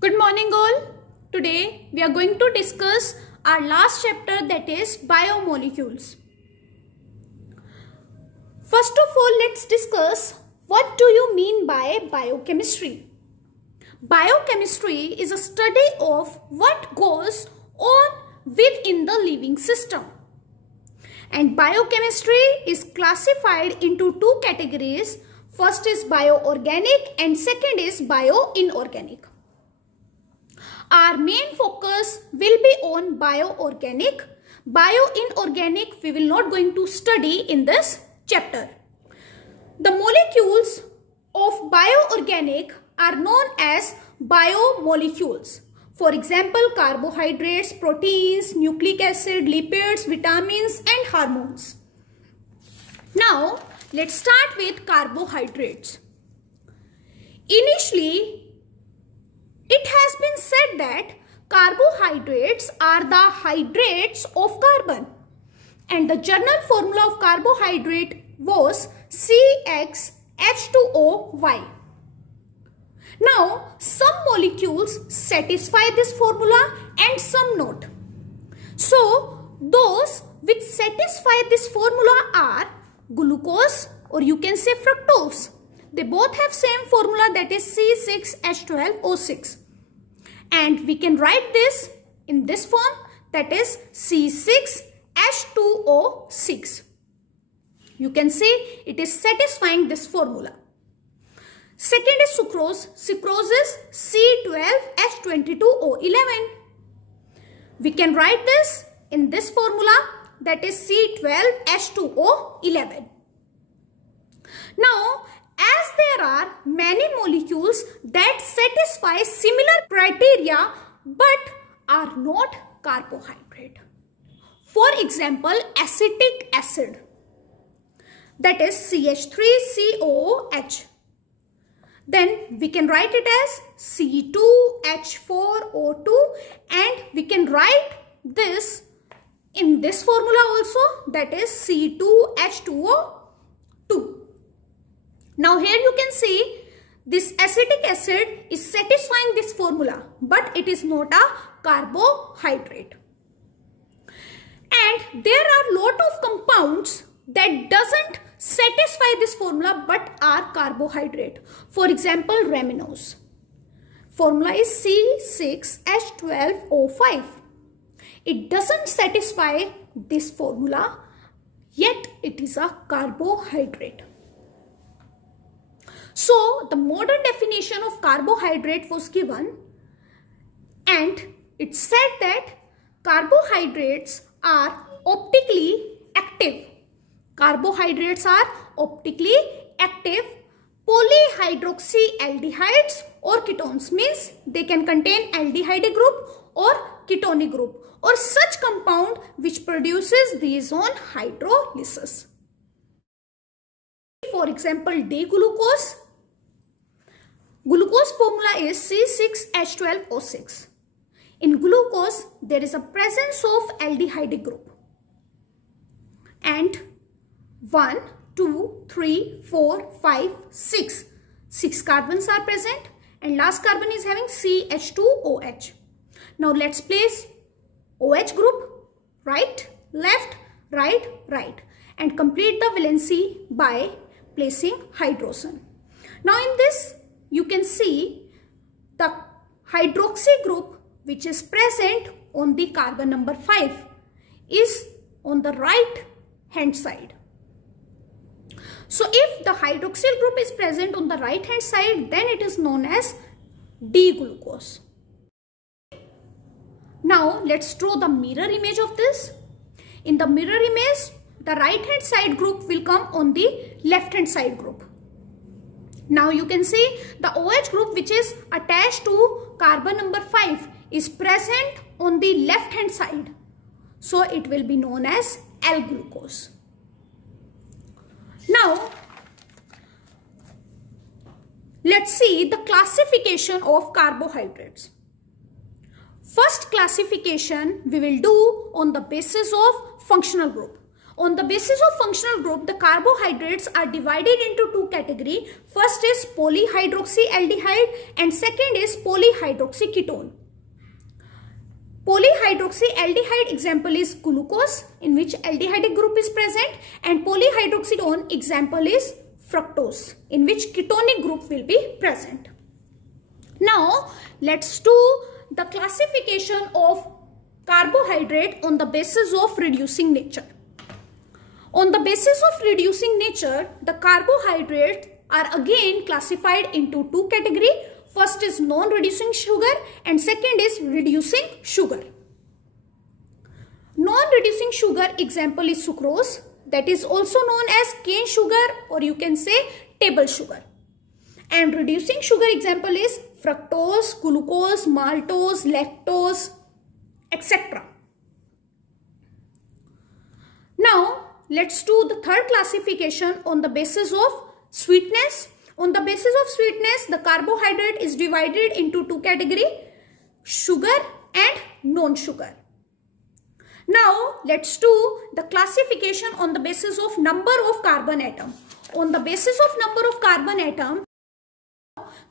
Good morning all. Today we are going to discuss our last chapter, that is biomolecules. First of all, let's discuss what do you mean by biochemistry. Biochemistry is a study of what goes on within the living system. And biochemistry is classified into two categories. First is bioorganic and second is bioinorganic. Our main focus will be on bioorganic. Bioinorganic we will not going to study in this chapter. The molecules of bioorganic are known as biomolecules. For example, carbohydrates, proteins, nucleic acid, lipids, vitamins and hormones. Now, let's start with carbohydrates. Initially, it has been said that carbohydrates are the hydrates of carbon, and the general formula of carbohydrate was CxH2OY. Now, some molecules satisfy this formula and some not. So, those which satisfy this formula are glucose, or you can say fructose. They both have same formula, that is C6H12O6. And we can write this in this form, that is C6H2O6. You can see it is satisfying this formula. Second is sucrose. Sucrose is C12H22O11. We can write this in this formula, that is C12H2O11. Now, as there are many molecules that satisfy similar criteria but are not carbohydrate. For example, acetic acid, that is CH3COOH. Then we can write it as C2H4O2, and we can write this in this formula also, that is C2H2O2. Now here you can see this acetic acid is satisfying this formula, but it is not a carbohydrate. And there are lot of compounds that doesn't satisfy this formula but are carbohydrate. For example, ramenose. Formula is C6H12O5. It doesn't satisfy this formula, yet it is a carbohydrate. So, the modern definition of carbohydrate was given, and it said that carbohydrates are optically active. Carbohydrates are optically active polyhydroxyaldehydes or ketones, means they can contain aldehyde group or ketonic group, or such compound which produces these on hydrolysis. For example, D-glucose. Glucose formula is C6H12O6. In glucose, there is a presence of aldehyde group. And 1, 2, 3, 4, 5, 6. 6 carbons are present, and last carbon is having CH2OH. Now let's place OH group, right, left, right, right, and complete the valency by placing hydrogen. Now in this, you can see the hydroxy group which is present on the carbon number 5 is on the right hand side. So if the hydroxyl group is present on the right hand side, then it is known as D-glucose. Now let's draw the mirror image of this. In the mirror image, the right hand side group will come on the left hand side group. Now you can see the OH group which is attached to carbon number 5 is present on the left hand side. So it will be known as L-glucose. Now let's see the classification of carbohydrates. First classification we will do on the basis of functional group. On the basis of functional group, the carbohydrates are divided into two categories. First is polyhydroxyaldehyde and second is polyhydroxyketone. Polyhydroxyaldehyde example is glucose, in which aldehyde group is present, and polyhydroxyketone example is fructose, in which ketonic group will be present. Now let's do the classification of carbohydrate on the basis of reducing nature. On the basis of reducing nature, the carbohydrates are again classified into two categories. First is non-reducing sugar and second is reducing sugar. Non-reducing sugar example is sucrose, that is also known as cane sugar, or you can say table sugar. And reducing sugar example is fructose, glucose, maltose, lactose, etc. Now let's do the third classification on the basis of sweetness. On the basis of sweetness, the carbohydrate is divided into two categories, sugar and non-sugar. Now let's do the classification on the basis of number of carbon atom. On the basis of number of carbon atom,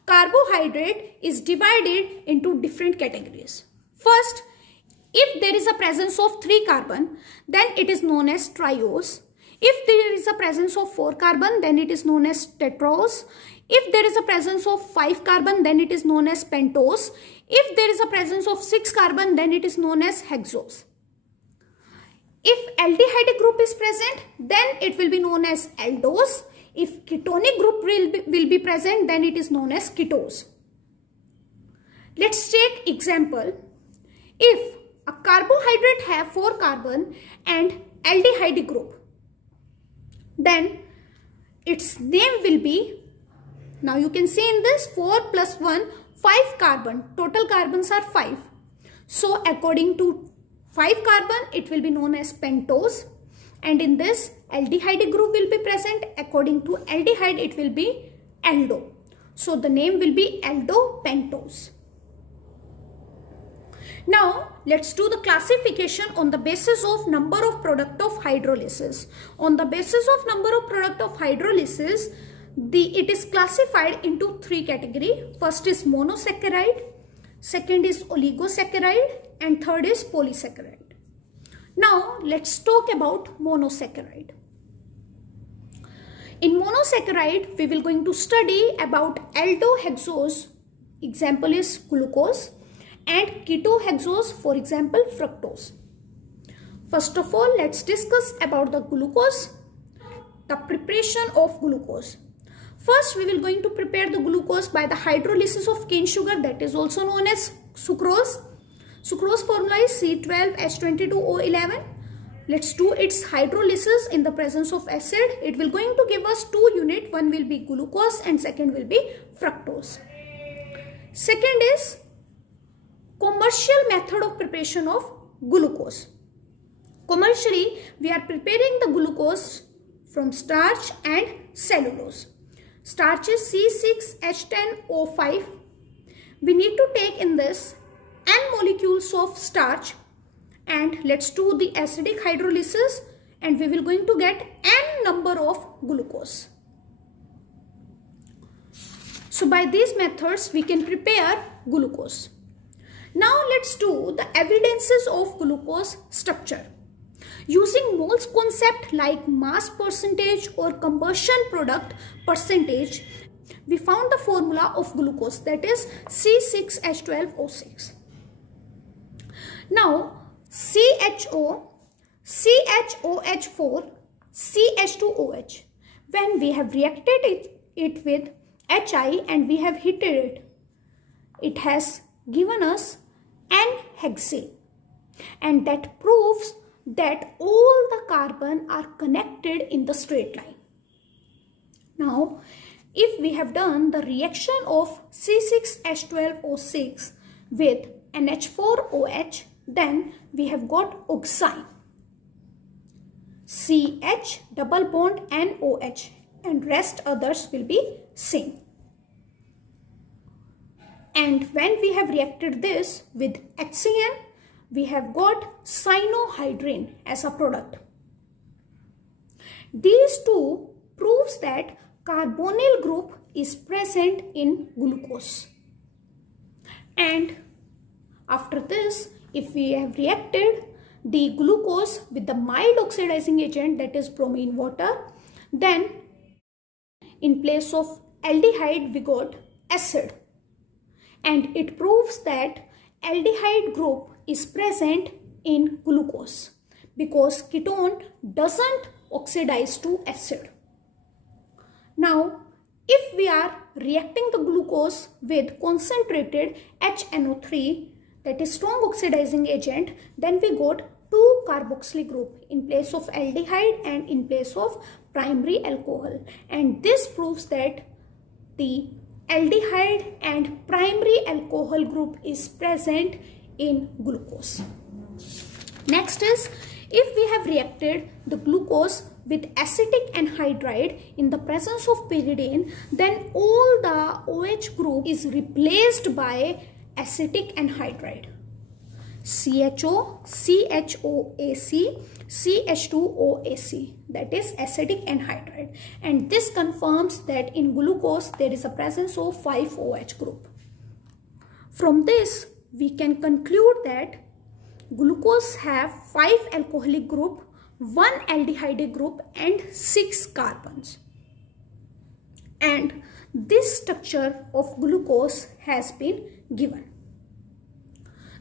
carbohydrate is divided into different categories. First, if there is a presence of 3 carbon, then it is known as triose. If there is a presence of 4 carbon, then it is known as tetrose. If there is a presence of 5 carbon, then it is known as pentose. If there is a presence of 6 carbon, then it is known as hexose. If aldehyde group is present, then it will be known as aldose. If ketonic group will be present, then it is known as ketose. Let's take example. If a carbohydrate have 4 carbon and aldehyde group, then its name will be, now you can see in this 4 plus 1, 5 carbon. Total carbons are 5. So according to 5 carbon, it will be known as pentose. And in this aldehyde group will be present. According to aldehyde, it will be aldo. So the name will be aldopentose. Now let's do the classification on the basis of number of product of hydrolysis. On the basis of number of product of hydrolysis, it is classified into 3 categories. First is monosaccharide, second is oligosaccharide, and third is polysaccharide. Now let's talk about monosaccharide. In monosaccharide, we will going to study about aldohexose, example is glucose, and ketohexose, for example fructose. First of all, let's discuss about the glucose, the preparation of glucose. First, we will going to prepare the glucose by the hydrolysis of cane sugar, that is also known as sucrose. Sucrose formula is C12H22O11. Let's do its hydrolysis in the presence of acid. It will going to give us 2 units. One will be glucose and second will be fructose. Second is commercial method of preparation of glucose. Commercially, we are preparing the glucose from starch and cellulose. Starch is C6H10O5. We need to take in this N molecules of starch, and let's do the acidic hydrolysis, and we will going to get N number of glucose. So by these methods we can prepare glucose. Now let's do the evidences of glucose structure. Using moles concept like mass percentage or combustion product percentage, we found the formula of glucose, that is C6H12O6. Now CHO, CHOH4, CH2OH. When we have reacted it with HI and we have heated it, it has given us N-hexane, and that proves that all the carbon are connected in the straight line. Now, if we have done the reaction of C6H12O6 with NH4OH, then we have got oxime, CH double bond NOH, and rest others will be same. And when we have reacted this with HCN, we have got cyanohydrin as a product. These two proves that carbonyl group is present in glucose. And after this, if we have reacted the glucose with the mild oxidizing agent, that is bromine water, then in place of aldehyde we got acid, and it proves that aldehyde group is present in glucose because ketone doesn't oxidize to acid. Now if we are reacting the glucose with concentrated HNO3, that is strong oxidizing agent, then we got 2 carboxyl group in place of aldehyde and in place of primary alcohol, and this proves that the aldehyde and primary alcohol group is present in glucose. Next is, if we have reacted the glucose with acetic anhydride in the presence of pyridine, then all the OH group is replaced by acetic anhydride. CHO, CHOAC, CH2OAC, that is acetic anhydride, and this confirms that in glucose there is a presence of 5 OH group. From this we can conclude that glucose have 5 alcoholic group, 1 aldehyde group and 6 carbons. And this structure of glucose has been given.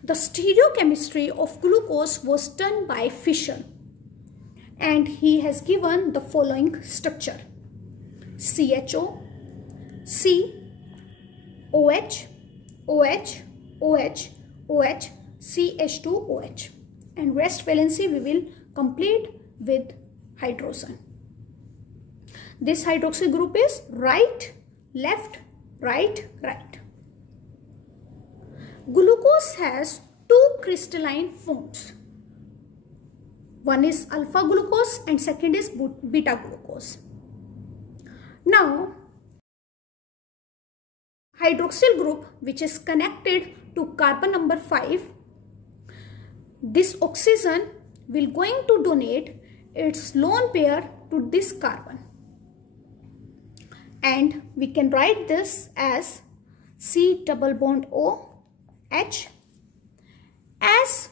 The stereochemistry of glucose was done by Fischer, and he has given the following structure: CHO, C, OH, OH, OH, OH, CH2OH, and rest valency we will complete with hydrogen. This hydroxy group is right, left, right, right. Glucose has 2 crystalline forms. One is alpha glucose and second is beta glucose. Now, hydroxyl group, which is connected to carbon number 5, this oxygen will going to donate its lone pair to this carbon, and we can write this as C double bond O H. As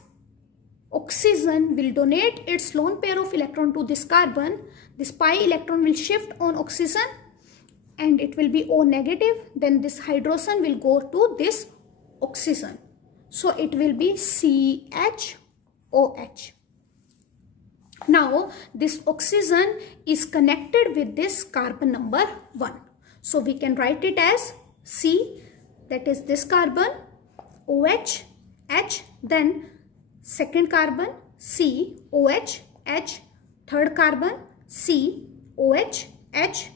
oxygen will donate its lone pair of electron to this carbon, this pi electron will shift on oxygen and it will be O negative, then this hydrogen will go to this oxygen, so it will be CHOH. Now this oxygen is connected with this carbon number 1, so we can write it as C, that is this carbon, OH, H, then second carbon C, OH, H, third carbon C, OH, H,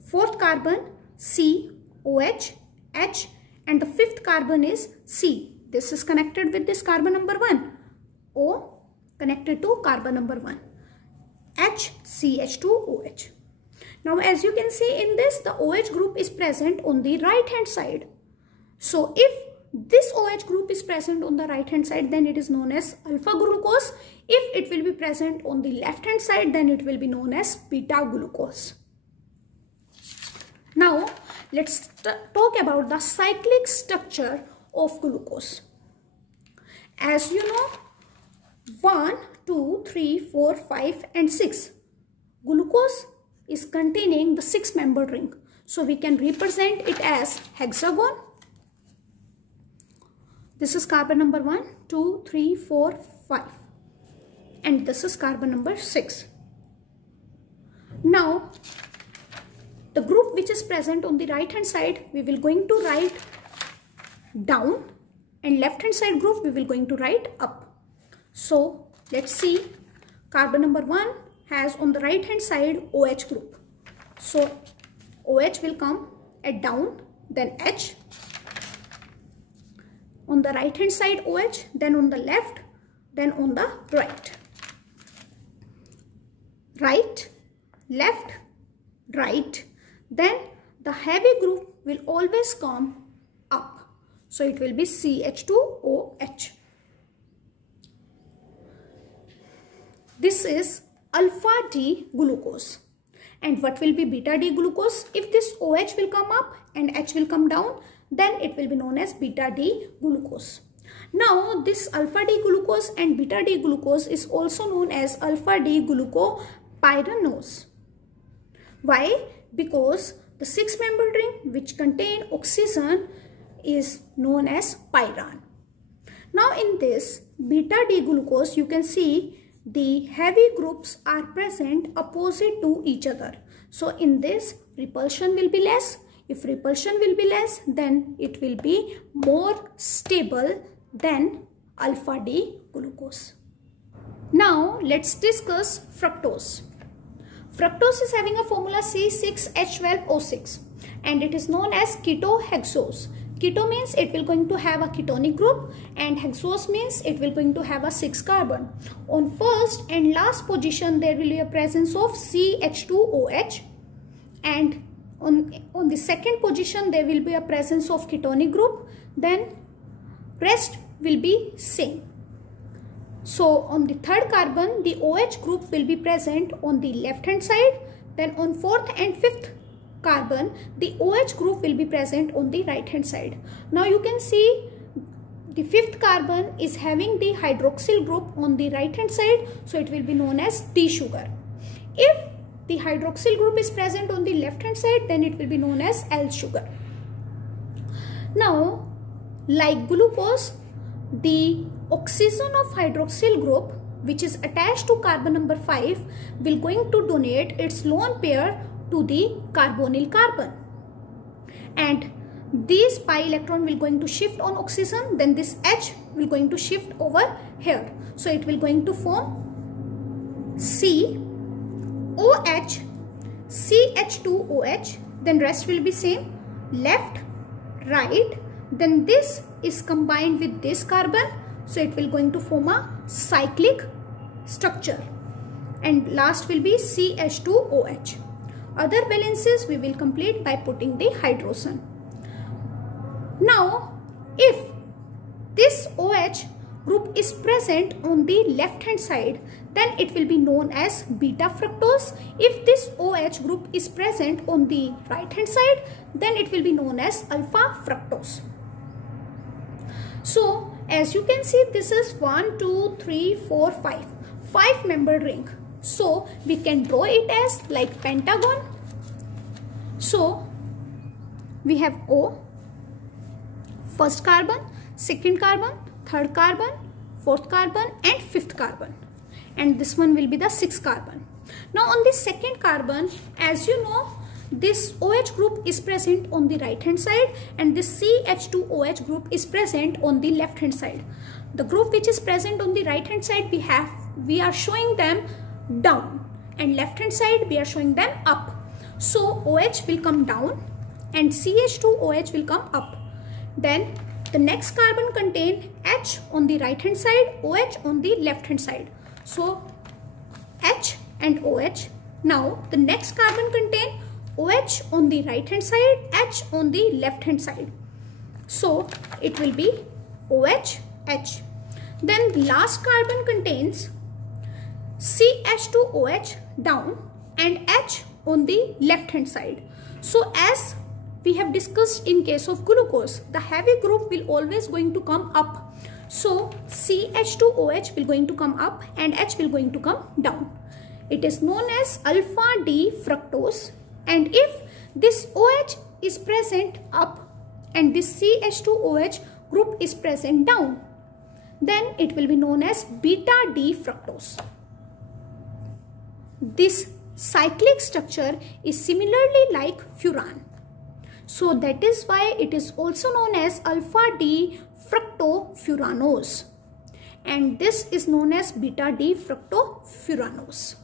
fourth carbon C, OH, H, and the fifth carbon is C. This is connected with this carbon number 1, O connected to carbon number 1, H, CH2OH. Now as you can see in this, the OH group is present on the right hand side. So if this OH group is present on the right hand side, then it is known as alpha glucose. If it will be present on the left hand side, then it will be known as beta glucose. Now let's talk about the cyclic structure of glucose. As you know, 1, 2, 3, 4, 5 and 6. Glucose is containing the 6-membered ring. So we can represent it as hexagon. This is carbon number 1, 2, 3, 4, 5. And this is carbon number 6. Now, the group which is present on the right hand side, we will going to write down, and left hand side group we will going to write up. So let's see, carbon number 1 has on the right hand side OH group. So OH will come at down, then H. On the right hand side OH, then on the left, then on the right. Right, left, right. Then the heavy group will always come up. So it will be CH2OH. This is alpha D glucose. And what will be beta D glucose? If this OH will come up and H will come down, then it will be known as beta D glucose. Now this alpha D glucose and beta D glucose is also known as alpha D glucopyranose. Why? Because the 6-membered ring which contain oxygen is known as pyran. Now in this beta D glucose, you can see the heavy groups are present opposite to each other. So in this, repulsion will be less. If repulsion will be less, then it will be more stable than alpha D glucose. Now let's discuss fructose. Fructose is having a formula C6H12O6 and it is known as ketohexose. Keto means it will going to have a ketonic group and hexose means it will going to have a 6 carbon. On first and last position there will be a presence of CH2OH, and on the second position there will be a presence of ketonic group, then rest will be same. So on the third carbon the OH group will be present on the left hand side, then on fourth and fifth carbon the OH group will be present on the right hand side. Now you can see the fifth carbon is having the hydroxyl group on the right hand side, so it will be known as D sugar. If the hydroxyl group is present on the left hand side, then it will be known as L sugar. Now like glucose, the oxygen of hydroxyl group which is attached to carbon number 5 will going to donate its lone pair to the carbonyl carbon, and this pi electron will going to shift on oxygen, then this H will going to shift over here, so it will going to form C OH CH2OH, then rest will be same, left right, then this is combined with this carbon, so it will going to form a cyclic structure, and last will be CH2OH. Other valences we will complete by putting the hydrogen. Now if this OH group is present on the left hand side, then it will be known as beta fructose. If this OH group is present on the right hand side, then it will be known as alpha fructose. So as you can see, this is 1, 2, 3, 4, 5-membered ring. So we can draw it as like pentagon. So we have O, first carbon, second carbon, third carbon, fourth carbon and fifth carbon, and this one will be the 6th carbon. Now on the second carbon, as you know, this OH group is present on the right hand side and this CH2OH group is present on the left hand side. The group which is present on the right hand side, we are showing them down, and left hand side we are showing them up. So OH will come down and CH2OH will come up. Then the next carbon contain H on the right hand side, OH on the left hand side. So H and OH. Now the next carbon contain OH on the right hand side, H on the left hand side. So it will be OH, H. Then the last carbon contains CH2OH down and H on the left hand side. So as we have discussed in case of glucose, the heavy group will always going to come up. So CH2OH will going to come up and H will going to come down. It is known as alpha D fructose, and if this OH is present up and this CH2OH group is present down, then it will be known as beta D fructose. This cyclic structure is similarly like furan. So that is why it is also known as alpha D fructofuranose, and this is known as beta D fructofuranose.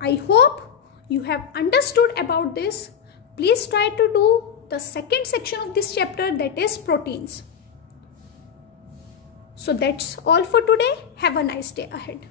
I hope you have understood about this. Please try to do the second section of this chapter, that is proteins. So that's all for today. Have a nice day ahead.